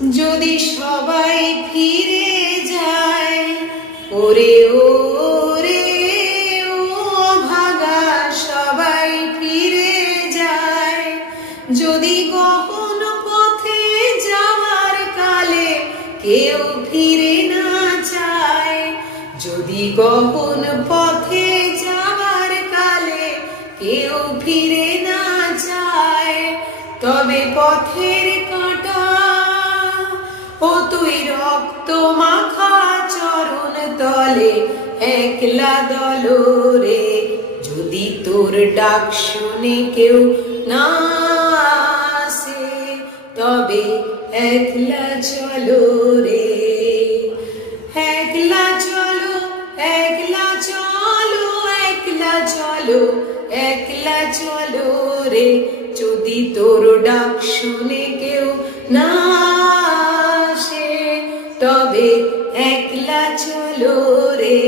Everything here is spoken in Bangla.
যদি সবাই ফিরে যায়, ওরে ও রে ও ভাগা সবাই ফিরে যায়। যদি গহন পথে যাওয়ার কালে কেউ ফিরে না চায়, যদি গহন পথে যাওয়ার কালে কেউ ফিরে না চায়, তবে পথের কাঁটা ও তুই রক্ত মাখা চরণ তলে একলা দলরে। যদি তোর ডাক শুনে কেউ না আসে, তবে একলা চলো রে। একলা চলো, একলা চলো, একলা চলো, একলা চলো রে। যদি তোর ডাক শুনে কেউ না আসে, তবে একলা চলো রে।